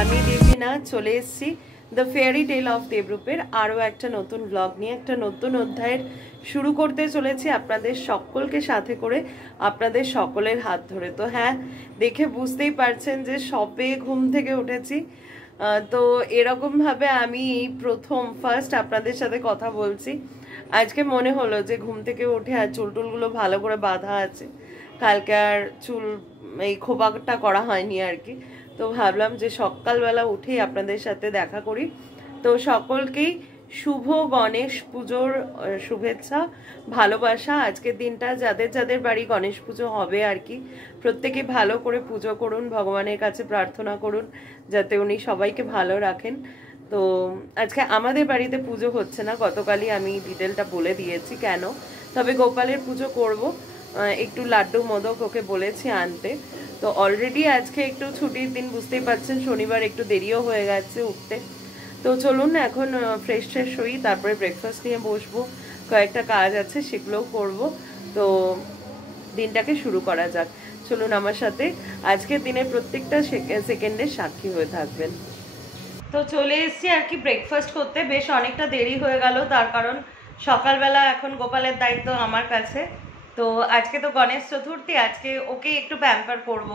আমি দেবীনা চলে এসেছি দ্য ফেয়ারি টেল অফ দেবরূপের আরও একটা নতুন ব্লগ নিয়ে একটা নতুন অধ্যায়ের শুরু করতে চলেছি আপনাদের সকলকে সাথে করে, আপনাদের সকলের হাত ধরে। তো হ্যাঁ, দেখে বুঝতেই পারছেন যে সবে ঘুম থেকে উঠেছি। তো এরকমভাবে আমি প্রথম ফার্স্ট আপনাদের সাথে কথা বলছি। আজকে মনে হলো যে ঘুম থেকে উঠে আর চুলটুলগুলো ভালো করে বাঁধা আছে, কালকে আর চুল এই খোপাটা করা হয়নি আর কি। তো ভাবলাম যে সকালবেলা উঠেই আপনাদের সাথে দেখা করি। তো সকলকেই শুভ গণেশ পুজোর শুভেচ্ছা, ভালোবাসা। আজকের দিনটা যাদের যাদের বাড়ি গণেশ পুজো হবে আর কি, প্রত্যেকে ভালো করে পুজো করুন, ভগবানের কাছে প্রার্থনা করুন যাতে উনি সবাইকে ভালো রাখেন। তো আজকে আমাদের বাড়িতে পুজো হচ্ছে না, গতকালই আমি ডিটেলটা বলে দিয়েছি কেন। তবে গোপালের পুজো করব, একটু লাড্ডু মোদক ওকে বলেছি আনতে। তো অলরেডি আজকে একটু ছুটির দিন, বুঝতেই পারছেন, শনিবার একটু দেরিও হয়ে গেছে উঠতে। তো চলুন এখন ফ্রেশ ট্রেশ হই, তারপরে ব্রেকফাস্ট নিয়ে বসবো, কয়েকটা কাজ আছে সেগুলোও করব। তো দিনটাকে শুরু করা যাক, চলুন আমার সাথে আজকের দিনের প্রত্যেকটা সেকেন্ডের সাক্ষী হয়ে থাকবেন। তো চলে এসেছি আর কি ব্রেকফাস্ট করতে, বেশ অনেকটা দেরি হয়ে গেল, তার কারণ সকালবেলা এখন গোপালের দায়িত্ব আমার কাছে। তো আজকে তো গণেশ চতুর্থী, আজকে ওকে একটু প্যাম্পার করব।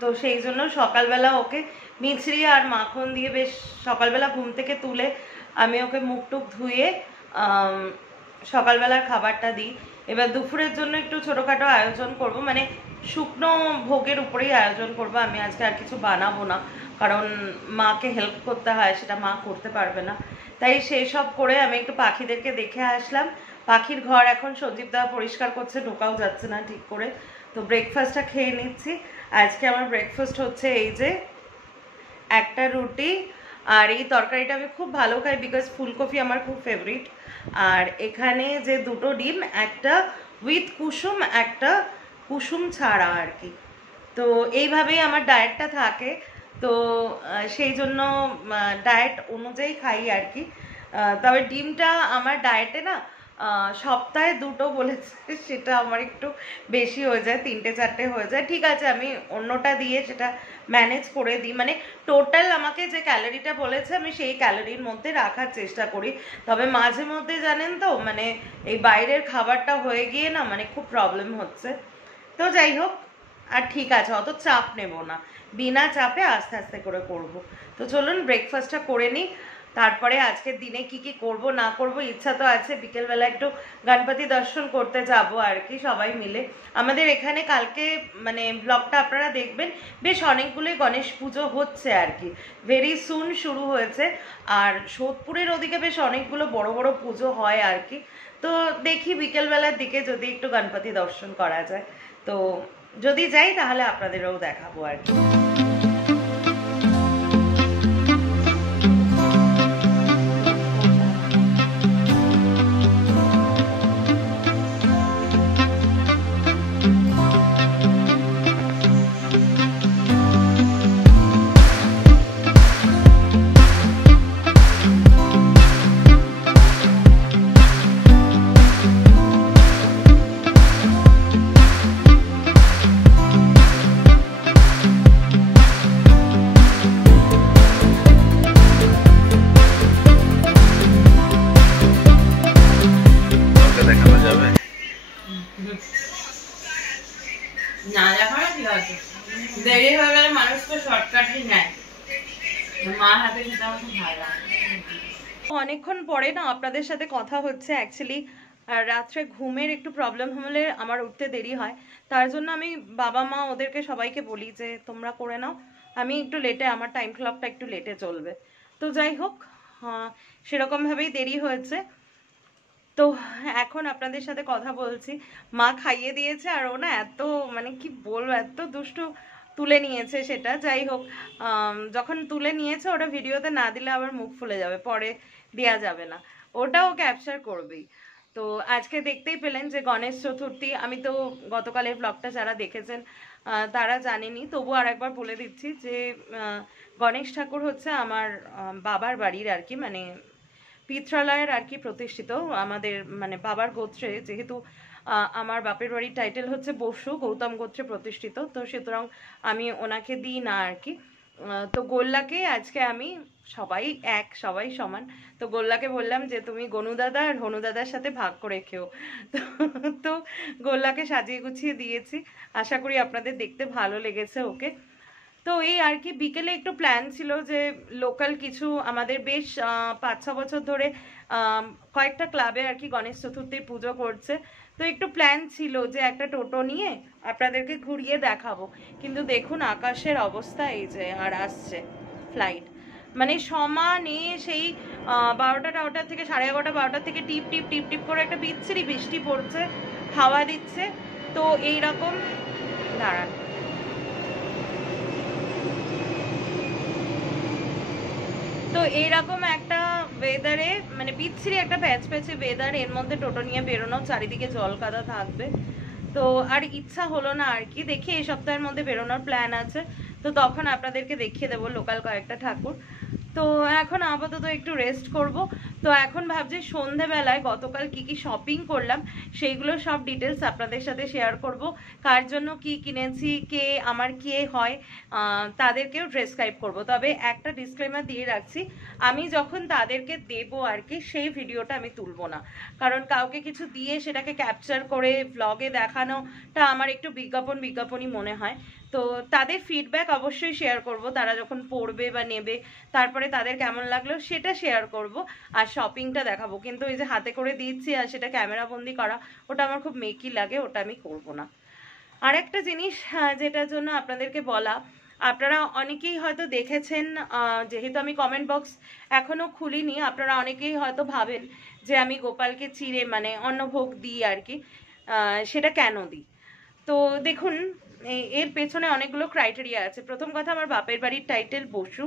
তো সেই জন্য সকালবেলা ওকে মিছরি আর মাখন দিয়ে বেশ সকালবেলা ঘুম থেকে তুলে আমি ওকে মুখ টুক ধুয়ে সকালবেলার খাবারটা দিই। এবার দুপুরের জন্য একটু ছোটোখাটো আয়োজন করব, মানে শুকনো ভোগের উপরেই আয়োজন করব। আমি আজকে আর কিছু বানাবো না, কারণ মাকে হেল্প করতে হয়, সেটা মা করতে পারবে না। তাই সেই সব করে আমি একটু পাখিদেরকে দেখে আসলাম। পাখির ঘর এখন সঞ্জীব দা পরিষ্কার করছে, ঢোকাও যাচ্ছে না ঠিক করে। তো ব্রেকফাস্টটা খেয়ে নিচ্ছি। আজকে আমার ব্রেকফাস্ট হচ্ছে এই যে একটা রুটি, আর এই তরকারিটা আমি খুব ভালো খাই বিকজ ফুলকপি আমার খুব ফেভারিট। আর এখানে যে দুটো ডিম, একটা উইথ কুসুম, একটা কুসুম ছাড়া আর কি। তো এইভাবেই আমার ডায়েটটা থাকে। তো সেই জন্য ডায়েট অনুযায়ী খাই আর কি। তবে ডিমটা আমার ডায়েটে না সপ্তাহে দুটো বলেছে, সেটা আমার একটু বেশি হয়ে যায়, 3-4টে হয়ে যায়। ঠিক আছে, আমি অন্যটা দিয়ে সেটা ম্যানেজ করে দিই, মানে টোটাল আমাকে যে ক্যালোরিটা বলেছে আমি সেই ক্যালোরির মধ্যে রাখার চেষ্টা করি। তবে মাঝে মধ্যে জানেন তো, মানে এই বাইরের খাবারটা হয়ে গিয়ে না মানে খুব প্রবলেম হচ্ছে। তো যাই হোক, আর ঠিক আছে, অত চাপ নেব না, বিনা চাপে আস্তে আস্তে করে করব। তো চলুন ব্রেকফাস্টটা করে নিই, তারপরে আজকের দিনে কি কি করব না করব। ইচ্ছা তো আছে বিকেলবেলা একটু গণপতি দর্শন করতে যাব আর কি, সবাই মিলে। আমাদের এখানে কালকে মানে ব্লগটা আপনারা দেখবেন, বেশ অনেকগুলোই গণেশ পুজো হচ্ছে আর কি, ভেরি সুন শুরু হয়েছে। আর সোদপুরের ওদিকে বেশ অনেকগুলো বড় বড় পুজো হয় আর কি। তো দেখি বিকেলবেলার দিকে যদি একটু গণপতি দর্শন করা যায়। তো যদি যাই তাহলে আপনাদেরও দেখাবো আর কি। দেরি হয়ে গেলে মানুষ তো শর্টকাটই নেয়, মার হাতে সেটা আমার খুব ভালো লাগে। অনেকক্ষণ পরে না আপনাদের সাথে কথা হচ্ছে অ্যাকচুয়ালি। রাত্রে ঘুমের একটু প্রবলেম হলে আমার উঠতে দেরি হয়, তার জন্য আমি বাবা মা ওদেরকে সবাইকে বলি যে তোমরা করে নাও, আমি একটু লেটে, আমার টাইম ক্লকটা একটু লেটে চলবে। তো যাই হোক, সেরকমভাবেই দেরি হয়েছে। তো এখন আপনাদের সাথে কথা বলছি, মা খাইয়ে দিয়েছে, আর ও না এত মানে কি বলবো, এত দুষ্টু তুলে নিয়েছে সেটা। যাই হোক, যখন তুলে নিয়েছে ওটা ভিডিওতে না দিলে আবার মুখ ফুলে যাবে, পরে দেয়া যাবে না, ওটাও ক্যাপচার করবেই। তো আজকে দেখতেই পেলেন যে গণেশ চতুর্থী, আমি তো গতকালের ব্লগটা যারা দেখেছেন তারা জানেনি, তবু আর একবার বলে দিচ্ছি যে গণেশ ঠাকুর হচ্ছে আমার বাবার বাড়ির আর কি, মানে পিত্রালয়ের আর কি প্রতিষ্ঠিত, আমাদের মানে বাবার গোত্রে, যেহেতু আমার বাপের বাড়ির টাইটেল হচ্ছে বসু, গৌতম গোত্রে প্রতিষ্ঠিত, তো সুতরাং আমি ওনাকে দিই না আর কি। তো গোল্লাকে আজকে আমি সবাই সবাই সমান, তো গোল্লাকে বললাম যে তুমি গনু দাদা আর হনু দাদার সাথে ভাগ করে খেও। তো তো গোল্লাকে সাজিয়ে গুছিয়ে দিয়েছি, আশা করি আপনাদের দেখতে ভালো লেগেছে ওকে। তো এই আর কি, বিকেলে একটু প্ল্যান ছিল যে লোকাল কিছু আমাদের বেশ 5-6 বছর ধরে কয়েকটা ক্লাবে আর কি গণেশ চতুর্থীর পুজো করছে, তো একটু প্ল্যান ছিল যে একটা টোটো নিয়ে আপনাদেরকে ঘুরিয়ে দেখাবো। কিন্তু দেখুন আকাশের অবস্থা এই যে, আর আসছে ফ্লাইট, মানে সমানে সেই 12টা থেকে 11:30 থেকে টিপ টিপ টিপ টিপ করে একটা বিচ্ছিরি বৃষ্টি পড়ছে, হাওয়া দিচ্ছে। তো এইরকম, দাঁড়ান, তো এইরকম একটা ওয়েদারে, মানে বিচ্ছিরি একটা প্যাচ প্যাচে ওয়েদার, এর মধ্যে টোটো নিয়ে বেরোনো, চারিদিকে জল কাদা থাকবে। তো আর ইচ্ছা হলো না আর কি, দেখি এই সপ্তাহের মধ্যে বেরোনোর প্ল্যান আছে, তো তখন আপনাদেরকে দেখিয়ে দেবো লোকাল কয়েকটা ঠাকুর। তো এখন আপাতত একটু রেস্ট করব। তো এখন ভাবছি সন্ধেবেলায় গতকাল কি কি শপিং করলাম সেইগুলো সব ডিটেলস আপনাদের সাথে শেয়ার করব, কার জন্য কি কিনেছি, কে আমার কে হয় তাদেরকেও ডেসক্রাইব করব। তবে একটা ডিসক্লেমার দিয়ে রাখছি, আমি যখন তাদেরকে দেব আর কি সেই ভিডিওটা আমি তুলব না, কারণ কাউকে কিছু দিয়ে সেটাকে ক্যাপচার করে ব্লগে দেখানোটা আমার একটু বিজ্ঞাপনই মনে হয়। তো তাদের ফিডব্যাক অবশ্যই শেয়ার করব, তারা যখন পড়বে বা নেবে তারপরে তাদের কেমন লাগলো সেটা শেয়ার করব, আর শপিংটা দেখাবো। কিন্তু এই যে হাতে করে দিচ্ছি আর সেটা ক্যামেরা বন্দি করা, ওটা আমার খুব মেকি লাগে, ওটা আমি করব না। আর একটা জিনিস যেটার জন্য আপনাদেরকে বলা, আপনারা অনেকেই হয়তো দেখেছেন, যেহেতু আমি কমেন্ট বক্স এখনো খুলিনি, আপনারা অনেকেই হয়তো ভাবেন যে আমি গোপালকে চিড়ে মানে অন্নভোগ দিই আর কি, সেটা কেন দিই। তো দেখুন এর পেছনে অনেকগুলো ক্রাইটেরিয়া আছে। প্রথম কথা, আমার বাপের বাড়ির টাইটেল বসু,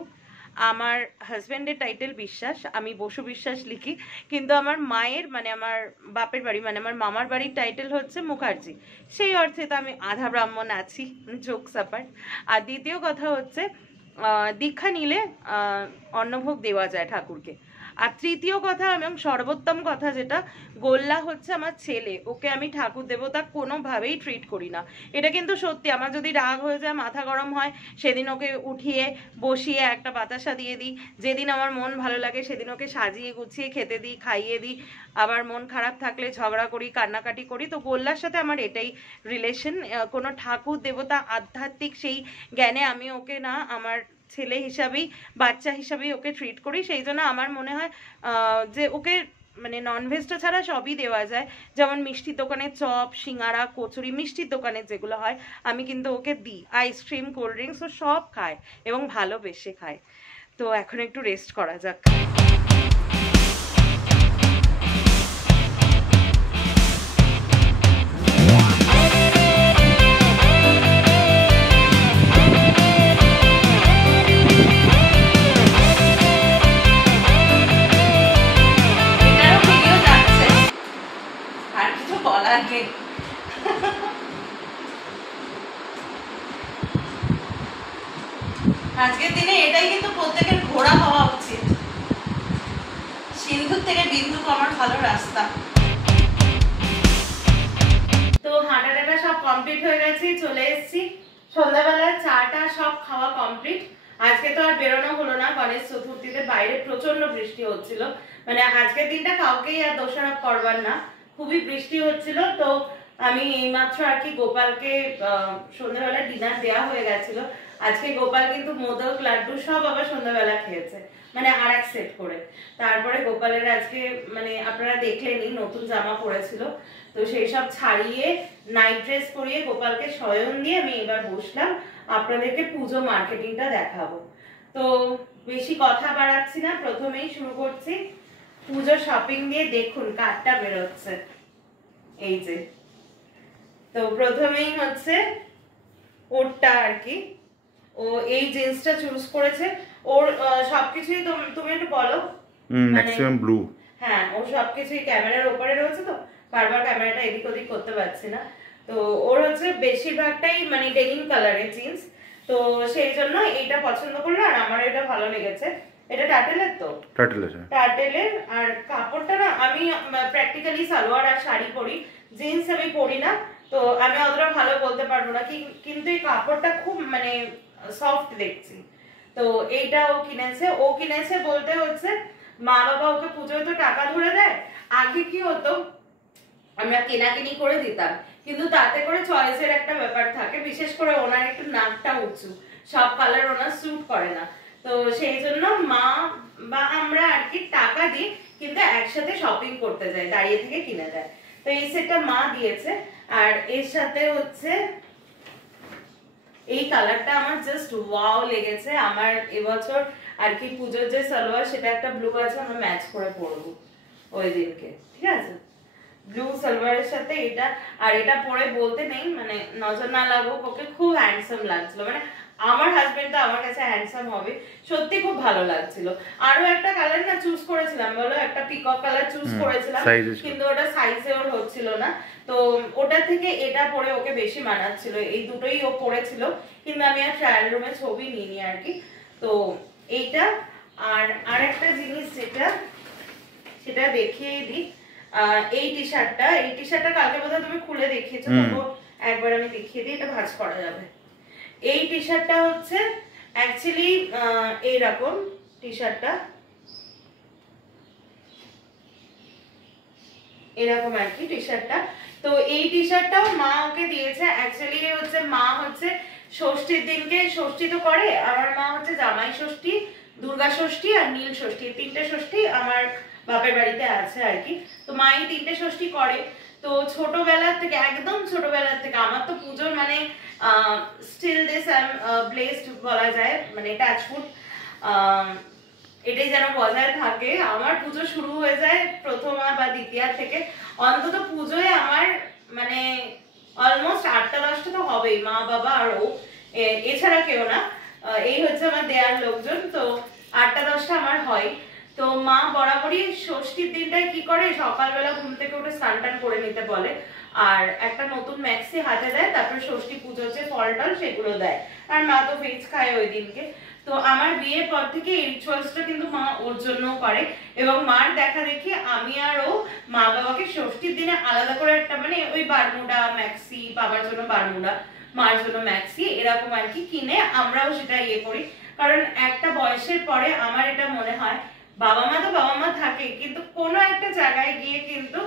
আমার হাজব্যান্ডের টাইটেল বিশ্বাস, আমি বসু বিশ্বাস লিখি, কিন্তু আমার মায়ের মানে আমার বাপের বাড়ি মানে আমার মামার বাড়ির টাইটেল হচ্ছে মুখার্জি, সেই অর্থে তো আমি আধা ব্রাহ্মণ আছি, জোকস অ্যাপার্ট। আর দ্বিতীয় কথা হচ্ছে দীক্ষা নিলে অন্নভোগ দেওয়া যায় ঠাকুরকে। আর তৃতীয় কথা এবং সর্বোত্তম কথা যেটা, গোল্লা হচ্ছে আমার ছেলে, ওকে আমি ঠাকুর দেবতা কোনোভাবেই ট্রিট করি না। এটা কিন্তু সত্যি, আমার যদি রাগ হয়ে যায়, মাথা গরম হয়, সেদিন ওকে উঠিয়ে বসিয়ে একটা বাতাসা দিয়ে দিই, যেদিন আমার মন ভালো লাগে সেদিন ওকে সাজিয়ে গুছিয়ে খেতে দিই, খাইয়ে দিই, আবার মন খারাপ থাকলে ঝগড়া করি, কান্নাকাটি করি। তো গোল্লার সাথে আমার এটাই রিলেশন, কোনো ঠাকুর দেবতা আধ্যাত্মিক সেই জ্ঞানে আমি ওকে না, আমার ছেলে হিসাবেই, বাচ্চা হিসাবেই ওকে ট্রিট করি। সেই জন্য আমার মনে হয় যে ওকে মানে ননভেজটা ছাড়া সবই দেওয়া যায়, যেমন মিষ্টির দোকানে চপ, সিঙ্গারা, কচুরি, মিষ্টির দোকানে যেগুলো হয় আমি কিন্তু ওকে দিই, আইসক্রিম, কোল্ড ড্রিঙ্কস, ও সব খায় এবং ভালোবেসে খায়। তো এখন একটু রেস্ট করা যাক। আজকের দিনে এটাই কিন্তু প্রত্যেকের ঘোরা হওয়া উচিত, সিন্ধুর থেকে বিন্দু আমার ভালো রাস্তা। তো হাঁটাটা সব কমপ্লিট হয়ে গেছে, চলে এসেছি, সন্ধ্যাবেলা চাটা সব খাওয়া কমপ্লিট। আজকে তো আর বেরোনো হলো না, গণেশ চতুর্থীতে বাইরে প্রচন্ড বৃষ্টি হচ্ছিল, মানে আজকের দিনটা কাউকেই আর দোষারোপ করবার না, খুবই বৃষ্টি হচ্ছিল। তো আমি এইমাত্র আর কি গোপালকে সন্ধ্যাবেলা ডিনার দেওয়া হয়ে গেছিল। আজকে গোপাল কিন্তু মোদক, লাড্ডু সব আবার সন্ধ্যাবেলা খেয়েছে, মানে আর এক সেট করে। তারপরে গোপালের আজকে মানে আপনারা দেখলেনই নতুন জামা পরেছিল, তো সেই সব ছাড়িয়ে নাইট ড্রেস পরিয়ে গোপালকে শয়ন দিয়ে আমি এবার বসলাম আপনাদেরকে পুজো মার্কেটিংটা দেখাবো। তো বেশি কথা বাড়াচ্ছি না, প্রথমেই শুরু করছি পুজো শপিং দিয়ে। দেখুন কার্ডটা বেরোচ্ছে এই যে, তো প্রথমেই হচ্ছে ওরটা আর কি, ও এই জিন্সটা চুজ করেছে, ওর সবকিছুই তুমি একটু বলো। ম্যাক্সিমাম ব্লু, হ্যাঁ ও সবকিছুই ক্যামেরার উপরে রয়েছে, তো বারবার ক্যামেরাটা এদিক ওদিক করতে পারছি না। তো ওর হচ্ছে বেশিরভাগটাই মানে ডেনিম কালারের জিন্স, তো সেই জন্য এইটা পছন্দ করলো, আর আমার এটা ভালো লেগেছে। এটা টার্টেলের, তো টার্টেলের। আর কাপড়টা না, আমি প্র্যাকটিক্যালি সালোয়ার আর শাড়ি পরি, জিন্স আমি পরি না, তো আমি অতটা ভালো বলতে পারবো না, কিন্তু এই কাপড়টা খুব মানে সফট দেখছি, তো এইটা ও কিনেছে বলতে হচ্ছে মা বাবা ওকে পুজোয় তো টাকা ধরে দেয়। আগে কি হতো আমরা কেনাকিনি করে দিতাম, কিন্তু তাতে করে চয়েসের একটা ব্যাপার থাকে, বিশেষ করে ওনার একটু নাকটা উঁচু, সব কালার ওনার স্যুট করে না। তো সেই জন্য মা বা আমরা আর কি টাকা দিই, কিন্তু একসাথে শপিং করতে যাই, দাঁড়িয়ে থেকে কিনে যায়। তো এই সেটটা মা দিয়েছে। আর এর সাথে হচ্ছে এই কালারটা আমার জাস্ট ওয়াও লেগেছে। আমার এবছর আর কি পুজোর যে সালোয়ার সেটা একটা ব্লু আছে, আমরা ম্যাচ করে পরবো ওই দিনকে, ঠিক আছে? ব্লু সালোয়ারের সাথে এটা, আর এটা পরে বলতে নেই মানে নজর না লাগুক, ওকে খুব হ্যান্ডসাম লাগছিল, মানে আমার হাজবেন্ড তো আমার কাছে হ্যান্ডসাম হবে, সত্যি খুব ভালো লাগছিল। আরো একটা কালার না চুজ করেছিলাম, বলো একটা পিকক কালার চুজ করেছিলাম, কিন্তু ওটা সাইজে ওর হচ্ছিল না। তো ওটা থেকে এটা পরে ওকে বেশি মানাচ্ছিল, এই দুটোই ও পরেছিল, কিন্তু আমি আর ট্রায়াল রুমে ছবি নিইনি আর কি। তো এইটা আর একটা জিনিস যেটা সেটা দেখিয়েই দিই, এই টি শার্টটা কালকে বোধহয় তুমি খুলে দেখিয়েছো, তবু একবার আমি দেখিয়ে দিই, এটা ভাঁজ করা যাবে। এই টি শার্টটা হচ্ছে অ্যাকচুয়ালি এইরকম টি শার্টটা, এরকম আর কি টি শার্টটা। তো এই টি শার্টটাও মা ওকে দিয়েছে। অ্যাকচুয়ালি হচ্ছে মা হচ্ছে ষষ্ঠীর দিনকে, ষষ্ঠী তো করে আমার মা হচ্ছে জামাই ষষ্ঠী, দুর্গা ষষ্ঠী আর নীল ষষ্ঠী, তিনটে ষষ্ঠী আমার বাপের বাড়িতে আছে আর কি। তো মা এই তিনটে ষষ্ঠী করে। তো ছোটবেলার থেকে, একদম ছোটবেলার থেকে আমার তো পুজোর মানে still this I am blessed বলা যায়, মানে টাচউড, এটাই যেন বজায় থাকে। আমার পুজো শুরু হয়ে যায় প্রথমা বা দ্বিতীয়া থেকে, অন্তত পুজোয় আমার মানে অলমোস্ট 8টা-10টা তো হবেই, মা বাবা আর ও, এছাড়া কেউ না, এই হচ্ছে আমার দেয়ার লোকজন। তো 8টা-10টা আমার হয়। তো মা বরাবরই ষষ্ঠীর দিনটায় কি করে, সকালবেলা ঘুম থেকে উঠে স্নান টান করে নিতে বলে, আর একটা নতুন ম্যাক্সি হাতে দেয়, তারপরে ষষ্ঠী পুজোর যে ফল টল সেগুলো দেয়, আর মা তো ভেজ খায় ওই দিনকে। তো আমার বিয়ের পর থেকে এই রিচুয়ালসটা কিন্তু মা ওর জন্যও করে, এবং মার দেখা দেখি আমি আর ও মা বাবাকে ষষ্ঠীর দিনে আলাদা করে একটা মানে ওই বারমুডা ম্যাক্সি, বাবার জন্য বারমুডা, মার জন্য ম্যাক্সি, এরকম আর কি কিনে আমরাও সেটা ইয়ে করি। কারণ একটা বয়সের পরে আমার এটা মনে হয়, বাবা মা তো বাবা মা থাকে, কিন্তু কোনো একটা জায়গায় গিয়ে কিন্তু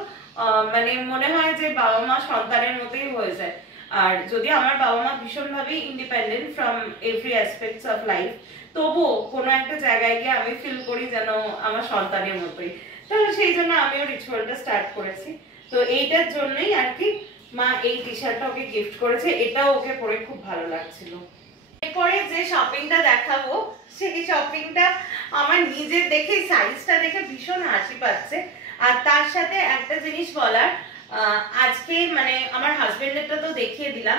মানে মনে হয় যে বাবা মা সন্তানের মতোই হয়ে যায়। আর যদি আমার বাবা মা ভীষণভাবে independent from every aspects of life, তবুও কোনো একটা জায়গায় গিয়ে আমি ফিল করি যেন আমার সন্তানের মতোই। তো সেই জন্য আমিও রিচুয়ালটা স্টার্ট করেছি। তো এইটার জন্যই আর কি মা এই টি শার্টটা ওকে গিফট করেছে, এটাও ওকে পরে খুব ভালো লাগছিল। এরপরে যে শপিংটা দেখাবো, সেই শপিংটা আমার নিজের দেখে, সাইজটা দেখে ভীষণ হাসি পাচ্ছে। আর তার সাথে একটা জিনিস বলার, আজকে মানে আমার হাজবেন্ডেরটা তো দেখিয়ে দিলাম,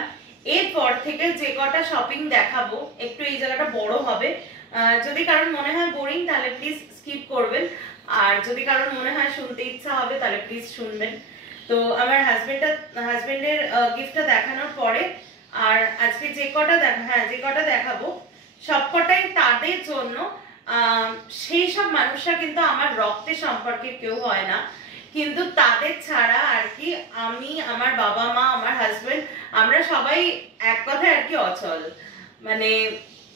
এরপর থেকে যে কটা শপিং দেখাবো একটু এই জায়গাটা বড় হবে, যদি কারোর মনে হয় বোরিং তাহলে প্লিজ স্কিপ করবেন, আর যদি কারোর মনে হয় শুনতে ইচ্ছা হবে তাহলে প্লিজ শুনবেন। তো আমার হাজবেন্ডের গিফটটা দেখানোর পরে আর আজকে যে কটা দেখাবো সবকটাই তাদের জন্য। সেই সব মানুষরা কিন্তু আমার রক্তের সম্পর্কে কেউ হয় না, কিন্তু তাদের ছাড়া আর কি আমি, আমার বাবা মা, আমার হাজবেন্ড, আমরা সবাই এক কথায় আর কি অচল। মানে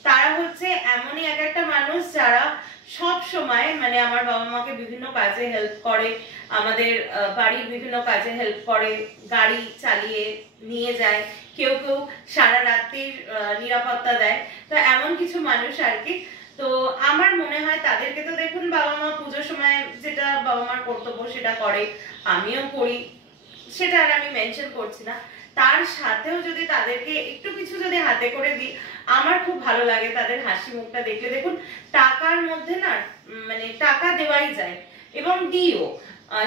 তারা হচ্ছে এমনই এক একটা মানুষ যারা সব সময় মানে আমার বাবা মাকে বিভিন্ন কাজে হেল্প করে, আমাদের বাড়ির বিভিন্ন কাজে হেল্প করে, গাড়ি চালিয়ে নিয়ে যায়, কেউ কেউ সারা রাত্রির নিরাপত্তা দেয়। তো এমন কিছু মানুষ আর কি। তো আমার মনে হয় তাদেরকে তো দেখুন বাবা মা পুজোর সময় যেটা বাবা মার কর্তব্য সেটা করে, আমিও করি, সেটা আর আমি মেনশন করছি না। তার সাথেও যদি তাদেরকে একটু কিছু যদি হাতে করে দিই, আমার খুব ভালো লাগে তাদের হাসি মুখটা দেখলে। দেখুন টাকার মধ্যে না মানে টাকা দেওয়াই যায় এবং দিও,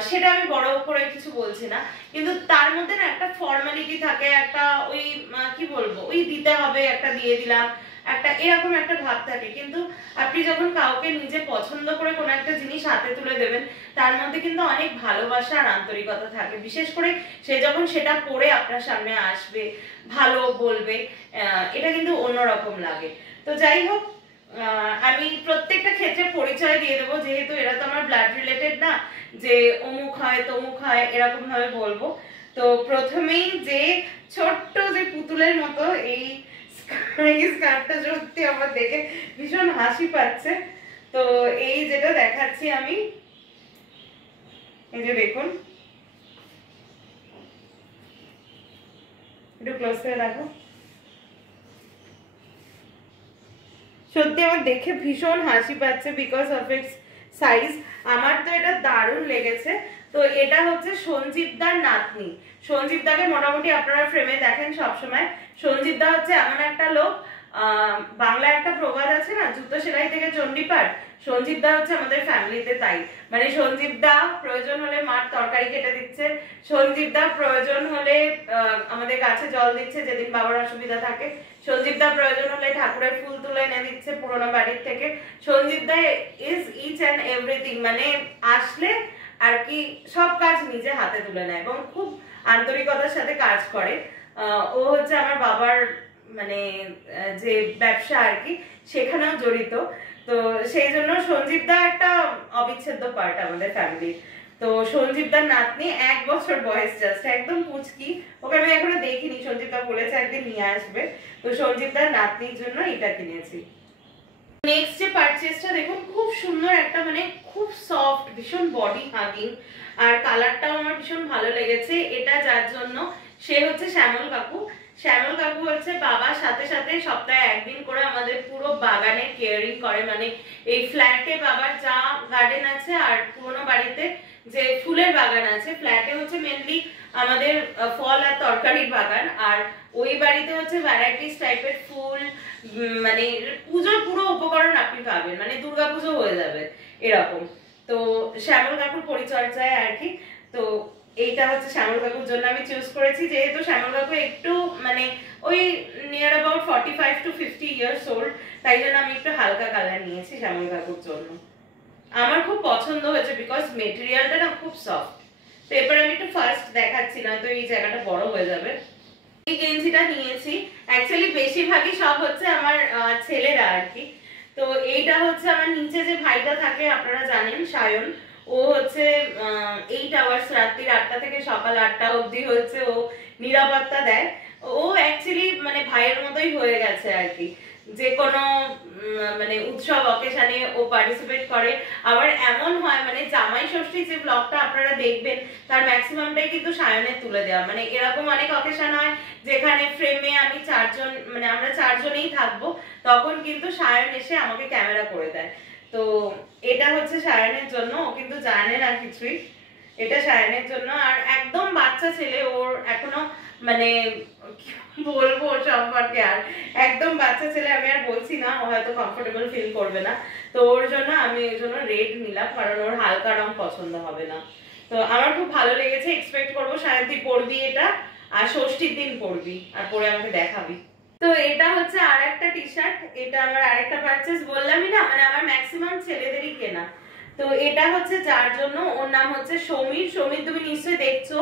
সেটা আমি বড় করে কিছু বলছি না, কিন্তু তার মধ্যে না একটা ফর্মালিটি থাকে, একটা ওই কি বলবো, ওই দিতে হবে, একটা দিয়ে দিলাম, একটা এরকম একটা ভাব থাকে। কিন্তু আপনি যখন কাউকে নিজে পছন্দ করে কোনো একটা জিনিস হাতে তুলে দেবেন, তার মধ্যে কিন্তু অনেক ভালোবাসা আর আন্তরিকতা থাকে, বিশেষ করে সে যখন সেটা পরে আপনার সামনে আসবে, ভালো বলবে, এটা কিন্তু অন্যরকম লাগে। তো যাই হোক, আমি প্রত্যেকটা ক্ষেত্রে পরিচয় দিয়ে দেবো, যেহেতু এরা তো আমার ব্লাড রিলেটেড না যে অমুক হয় তমুক হয় এরকম ভাবে বলবো। তো প্রথমেই যে ছোট্ট যে পুতুলের মতো এই এই স্কার্টটা সত্যি আমার দেখে ভীষণ হাসি পাচ্ছে। তো এই যেটা দেখাচ্ছি আমি, এই যে দেখুন, একটু ক্লোজ করে দেখো। সত্যি আমার দেখে ভীষণ হাসি পাচ্ছে বিকজ অফ ইটস সাইজ। আমার তো এটা দারুণ লেগেছে। তো এটা হচ্ছে সঞ্জীবদার নাতনি। সঞ্জীবদাকে মোটামুটি আপনারা ফ্রেমে দেখেন সবসময়। সঞ্জীবদা হচ্ছে এমন একটা লোক, বাংলা একটা প্রবাদ আছে না, জুতো সেলাই থেকে চণ্ডীপাঠ, সঞ্জীবদা হচ্ছে আমাদের ফ্যামিলিতে তাই। মানে সঞ্জীবদা প্রয়োজন হলে মার তরকারি কেটে দিচ্ছে, সঞ্জীবদা প্রয়োজন হলে আমাদের গাছে জল দিচ্ছে যেদিন বাবার অসুবিধা থাকে, সঞ্জীবদা প্রয়োজন হলে ঠাকুরের ফুল তুলে এনে দিচ্ছে পুরোনো বাড়ির থেকে। সঞ্জীবদা ইজ ইচ অ্যান্ড এভরিথিং, মানে আসলে আর কি সব কাজ নিজে হাতে তুলে নেয় এবং খুব আন্তরিকতার সাথে কাজ করে। ও হচ্ছে আমার বাবার মানে যে ব্যবসা আর কি সেখানেও জড়িত। তো সেই জন্য সঞ্জীবদা একটা অবিচ্ছেদ্য পার্ট আমাদের ফ্যামিলির। তো সঞ্জীবদার নাতনি 1 বছর বয়স, জাস্ট একদম পুচকি। ওকে আমি এখনো দেখিনি, সঞ্জীবদা বলেছে একদিন নিয়ে আসবে। তো সঞ্জীবদার নাতনির জন্য এটা কিনেছি। নেক্সট যে পারচেজটা দেখুন, খুব সুন্দর একটা, মানে খুব সফট, ভীষণ বডি হাগিং, আর কালারটাও আমার ভীষণ ভালো লেগেছে। এটা যার জন্য, সে হচ্ছে শ্যামল কাকু। শ্যামল কাকু হচ্ছে বাবার সাথে সাথে সপ্তাহে একদিন করে আমাদের পুরো বাগানের কেয়ারিং করে। মানে এই ফ্ল্যাটে বাবার যা গার্ডেন আছে আর পুরোনো বাড়িতে যে ফুলের বাগান আছে, ফ্ল্যাটে হচ্ছে মেনলি আমাদের ফল আর তরকারির বাগান, আর ওই বাড়িতে হচ্ছে ভ্যারাইটিস টাইপের ফুল, মানে পুজোর পুরো উপকরণ আপনি পাবেন, মানে দুর্গাপুজো হয়ে যাবে এরকম। তো শ্যামল কাকুর পরিচর্যায় আর কি। তো এইটা হচ্ছে শ্যামল কাকুর জন্য আমি চুজ করেছি, যেহেতু শ্যামল কাকু একটু মানে ওই near about 45 to 50 years old, তাই জন্য আমি একটু হালকা কালার নিয়েছি শ্যামল কাকুর জন্য। আমার খুব পছন্দ হয়েছে বিকজ মেটেরিয়ালটা না খুব সফট। তো এরপর আমি একটু ফার্স্ট দেখাচ্ছি, না তো এই জায়গাটা বড় হয়ে যাবে। এই গেঞ্জিটা নিয়েছি, অ্যাকচুয়ালি বেশিরভাগই সব হচ্ছে আমার ছেলেরা আর কি। তো এইটা হচ্ছে আমার নিচে যে ভাইটা থাকে আপনারা জানেন, সায়ন। ও হচ্ছে 8 আওয়ার্স, রাত্রি 8টা থেকে সকাল 8টা অবধি হচ্ছে ও নিরাপত্তা দেয়। ও অ্যাকচুয়ালি মানে ভাইয়ের মতোই হয়ে গেছে আর কি। যে কোনো মানে উৎসব অকেশনে ও পার্টিসিপেট করে। আবার এমন হয় মানে জামাই ষষ্ঠী যে ব্লগটা আপনারা দেখবেন তার ম্যাক্সিমামটাই কিন্তু সায়নের তুলে দেওয়া। মানে এরকম অনেক অকেশন হয় যেখানে ফ্রেমে আমি 4 জন, মানে আমরা 4 জনেই থাকবো, তখন কিন্তু সায়ন এসে আমাকে ক্যামেরা করে দেয়। তো এটা হচ্ছে সায়নের জন্য, ও কিন্তু জানে না কিছুই। এটা সায়নের জন্য। আর একদম বাচ্চা ছেলে, ওর এখনো মানে বলবো সম্পর্কে, আর একদম বাচ্চা ছেলে, আমি আর বলছি না, ও হয়তো কমফোর্টেবল ফিল করবে না। তো ওর জন্য আমি এই জন্য রেড নিলাম, কারণ ওর হালকা রং পছন্দ হবে না। তো আমার খুব ভালো লেগেছে, এক্সপেক্ট করবো সায়ন্তী পরবি এটা, আর ষষ্ঠীর দিন পরবি আর পরে আমাকে দেখাবি। তো এটা হচ্ছে আর একটা টি শার্ট, এটা আমার আরেকটা পারচেজ, বললামই না মানে আমার ম্যাক্সিমাম ছেলেদেরই কেনা। তো এটা হচ্ছে যার জন্য, ওর নাম হচ্ছে সমীর। সমীর তুমি নিশ্চয়ই দেখছো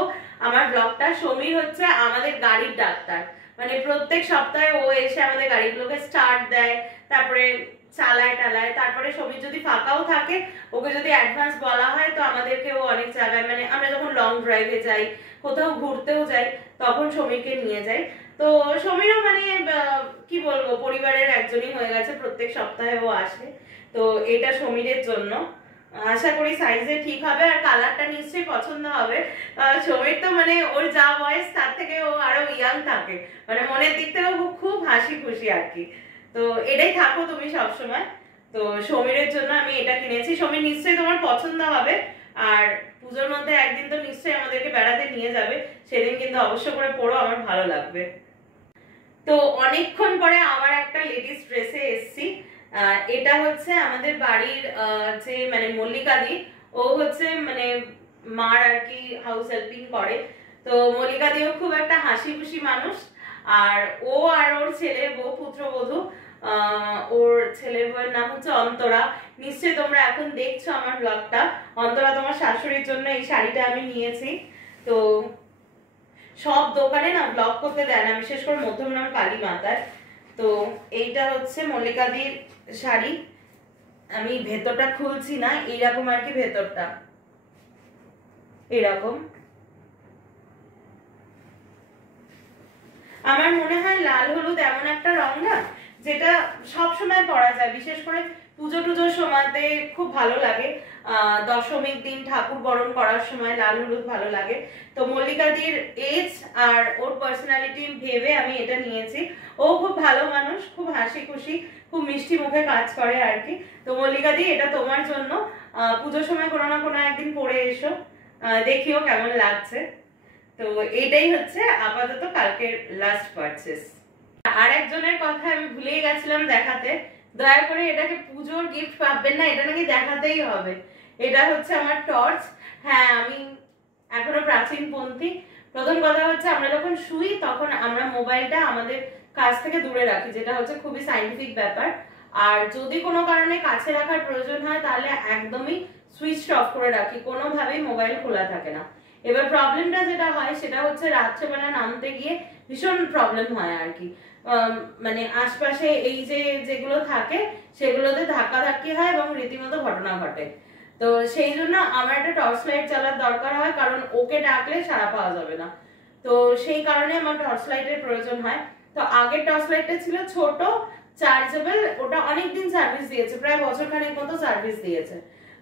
আমার ব্লগটা। সমীর হচ্ছে আমাদের গাড়ির ডাক্তার, মানে প্রত্যেক সপ্তাহে ও এসে আমাদের গাড়িগুলোকে স্টার্ট দেয়, তারপরে চালায় টালায়। তারপরে সমীর যদি ফাঁকাও থাকে, ওকে যদি অ্যাডভান্স বলা হয় তো আমাদেরকে ও অনেক জায়গায়, মানে আমরা যখন লং ড্রাইভে যাই, কোথাও ঘুরতেও যাই, তখন সমীরকে নিয়ে যাই। তো সমীরও মানে কি বলবো, পরিবারের একজনই হয়ে গেছে, প্রত্যেক সপ্তাহে ও আসে। তো এটা সমীরের জন্য, আশা করি সাইজে ঠিক হবে আর কালারটা নিশ্চয়ই পছন্দ হবে। সমীর তো মানে ওর যা বয়স তার থেকে ও আরো ইয়াং থাকে, মানে মনের দিক থেকে খুব হাসি খুশি আর কি। তো এটাই থাকো তুমি সবসময়। তো সমীরের জন্য আমি এটা কিনেছি, সমীর নিশ্চয়ই তোমার পছন্দ হবে। আর পুজোর মধ্যে একদিন তো নিশ্চয়ই আমাদেরকে বেড়াতে নিয়ে যাবে, সেদিন কিন্তু অবশ্য করে পরো, আমার ভালো লাগবে। তো অনেকক্ষণ পরে আবার একটা লেডিস ড্রেসে এসেছি। এটা হচ্ছে আমাদের বাড়ির যে মানে মল্লিকা দি, ও হচ্ছে মানে মার আর কি হাউস হেল্পিং করে। তো মল্লিকা দিও খুব একটা হাসি খুশি মানুষ। আর ও আর ওর ছেলে বউ, পুত্রবধূ, ওর ছেলের বউয়ের নাম হচ্ছে অন্তরা। নিশ্চয়ই তোমরা এখন দেখছো আমার ব্লগটা। অন্তরা তোমার শাশুড়ির জন্য এই শাড়িটা আমি নিয়েছি। তো সব দোকানে না ব্লগ করতে দেয় না, বিশেষ করে মধ্যমগ্রাম কালী মাতার। তো এইটা হচ্ছে মল্লিকাদির শাড়ি। আমি ভেতরটা খুলছি না, এইরকম আর কি ভেতরটা, এরকম। আমার মনে হয় লাল হলুদ এমন একটা রং না যেটা সব সময় পরা যায়, বিশেষ করে পুজো টুজোর সময়তে খুব ভালো লাগে। দশমীর দিন ঠাকুর বরণ করার সময় লাল হলুদ ভালো লাগে। তো মল্লিকাদির এজ আর ওর পার্সোনালিটি ভেবে আমি এটা নিয়েছি। ও খুব ভালো মানুষ, খুব হাসি খুশি, খুব মিষ্টি মুখে কাজ করে আর কি। তো মল্লিকাদি, এটা তোমার জন্য। পুজোর সময় কোনো না কোনো একদিন পরে এসো, দেখিও কেমন লাগছে। তো এটাই হচ্ছে আপাতত কালকের লাস্ট পারচেস। আর একজনের কথা আমি ভুলেই গেছিলাম দেখাতে, দয়া করে এটাকে পুজোর গিফট ভাববেন না, এটা নাকি দেখাতেই হবে। এটা হচ্ছে আমার টর্চ। হ্যাঁ, আমি এখনো প্রাচীনপন্থী। প্রথম কথা হচ্ছে, আমরা যখন শুই তখন আমরা মোবাইলটা আমাদের কাছ থেকে দূরে রাখি, যেটা হচ্ছে খুবই সাইন্টিফিক ব্যাপার। আর যদি কোনো কারণে কাছে রাখার প্রয়োজন হয় তাহলে একদমই সুইচ অফ করে রাখি, কোনোভাবেই মোবাইল খোলা থাকে না। এবার প্রবলেমটা যেটা হয় সেটা হচ্ছে রাত্রেবেলা নামতে গিয়ে ভীষণ প্রবলেম হয় আর কি। মানে আশপাশে এই যেগুলো থাকে সেগুলোতে ধাক্কাধাক্কি হয় এবং রীতিমতো ঘটনা ঘটে। তো সেই জন্য আমার একটা টর্চ লাইট জ্বালার দরকার হয়, কারণ ওকে ডাকলে সাড়া পাওয়া যাবে না। তো সেই কারণে আমার টর্চ লাইটের প্রয়োজন হয়। তো আগের টর্চ লাইটটা ছিল ছোট, চার্জেবল, ওটা অনেকদিন সার্ভিস দিয়েছে, প্রায় বছরখানেক মতো সার্ভিস দিয়েছে।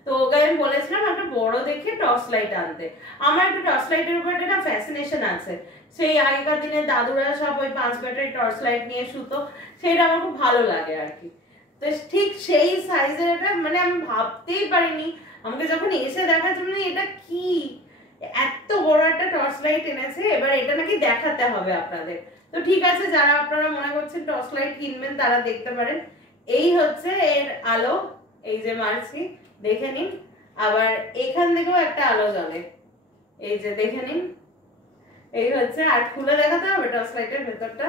তো ওকে আমি বলেছিলাম একটা বড় দেখে টর্চ লাইট আনতে। আমার একটু টর্চ লাইটের উপর একটা ফ্যাসিনেশন আছে। সেই আগেকার দিনে দাদুরা সব ওই 5 ব্যাটারি টর্চ লাইট নিয়ে শুতো, সেটা আমার খুব ভালো লাগে আর কি। তো ঠিক সেই সাইজের এটা, মানে আমি ভাবতেই পারিনি, আমাকে যখন এসে দেখার জন্য এটা কি এত বড় একটা টর্চ লাইট এনেছে, এবার এটা নাকি দেখাতে হবে আপনাদের। তো ঠিক আছে, যারা আপনারা মনে করছেন টর্চ লাইট কিনবেন তারা দেখতে পারেন। এই হচ্ছে এর আলো, এই যে মারছি, দেখে নিন। আবার এখান থেকেও একটা আলো জ্বলে, এই যে দেখে নিন। এই হচ্ছে, আর খুলে দেখাতে হবে টর্চ লাইটের ভেতরটা?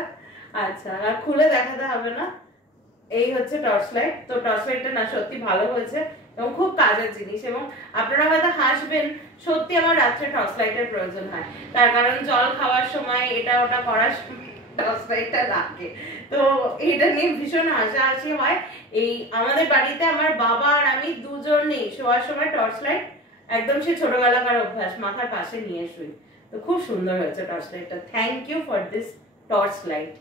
আচ্ছা, আর খুলে দেখাতে হবে না। এই হচ্ছে টর্চ লাইট। তো টর্চ লাইটটা না সত্যি ভালো হয়েছে এবং খুব কাজের জিনিস। এবং আপনারা হয়তো হাসবেন, সত্যি আমার রাত্রে টর্চ লাইটের প্রয়োজন হয়, তার কারণ জল খাওয়ার সময় এটা ওটা করার সময় টর্চ লাইটটা লাগে। তো এটা নিয়ে ভীষণ হাসাহাসি হয়। এই আমাদের বাড়িতে আমার বাবা আর আমি দুজনেই শোয়ার সময় টর্চ লাইট, একদম সে ছোটবেলাকার অভ্যাস, মাথার পাশে নিয়ে শুই। তো খুব সুন্দর হয়েছে টর্চ লাইটটা। Thank you for this torch light.